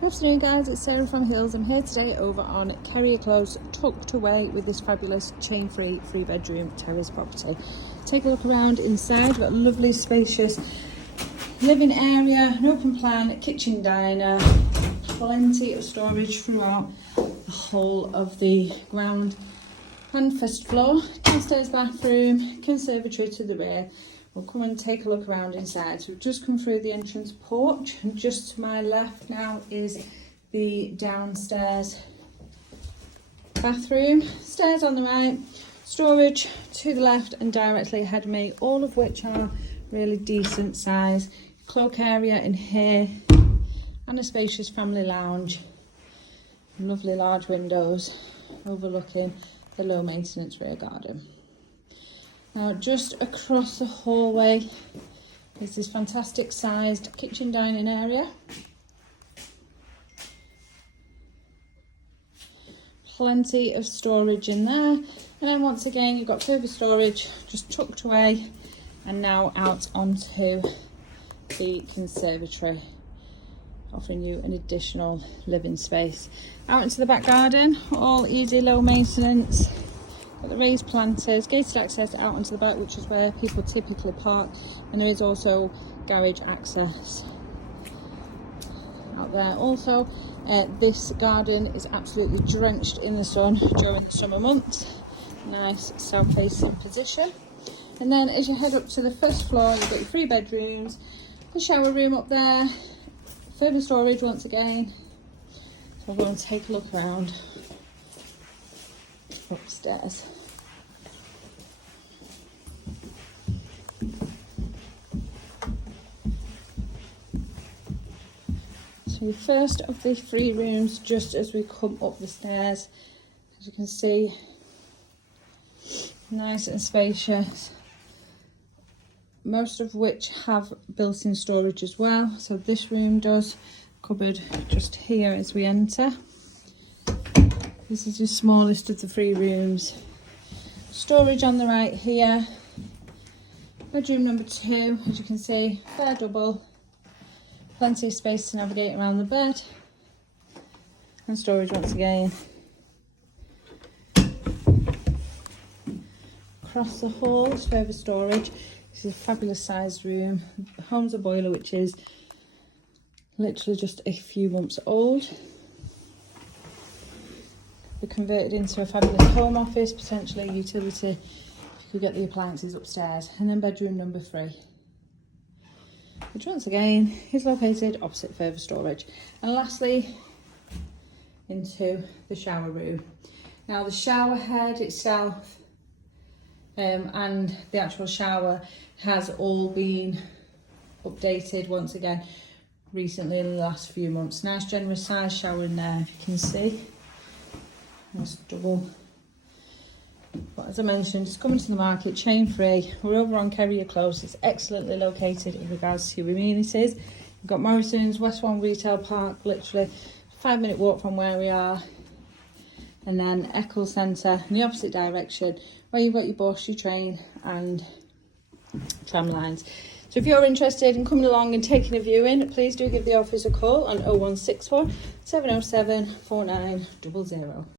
Good afternoon guys, it's Sarah from Hills. I'm here today over on Kerrier Close, tucked away with this fabulous chain-free 3-bedroom terrace property. Take a look around inside. We've got a lovely spacious living area, an open plan, kitchen diner, plenty of storage throughout the whole of the ground and first floor. Downstairs bathroom, conservatory to the rear. We'll come and take a look around inside. So we've just come through the entrance porch, and just to my left now is the downstairs bathroom. Stairs on the right, storage to the left and directly ahead of me, all of which are really decent size. Cloak area in here and a spacious family lounge. Lovely large windows overlooking the low maintenance rear garden. Now just across the hallway is this fantastic sized kitchen dining area. Plenty of storage in there, and then once again you've got further storage just tucked away and now out onto the conservatory, offering you an additional living space. Out into the back garden, all easy, low maintenance. Got the raised planters, gated access out onto the back, which is where people typically park, and there is also garage access out there. Also, this garden is absolutely drenched in the sun during the summer months. Nice south-facing position. And then as you head up to the first floor, you've got your 3 bedrooms, the shower room up there, further storage once again. So I'm going to take a look around upstairs. So the first of the 3 rooms, just as we come up the stairs, as you can see, nice and spacious, most of which have built-in storage as well. So this room does, cupboard just here as we enter. This is the smallest of the 3 rooms. Storage on the right here. Bedroom number 2, as you can see, fair double. Plenty of space to navigate around the bed. And storage once again. Across the hall is further storage. This is a fabulous sized room. Home's a boiler which is literally just a few months old. Be converted into a fabulous home office, potentially a utility if you could get the appliances upstairs. And then bedroom number 3, which once again is located opposite further storage. And lastly, into the shower room. Now the shower head itself and the actual shower has all been updated once again recently in the last few months. Nice generous size shower in there, if you can see. Nice double. But as I mentioned, it's coming to the market chain free. We're over on Kerrier Close. It's excellently located in regards to amenities. We've got Morrison's, West One Retail Park, literally 5-minute walk from where we are. And then Eccles Centre in the opposite direction, where you've got your bus, your train and tram lines. So if you're interested in coming along and taking a viewing, please do give the office a call on 0164 707 4900.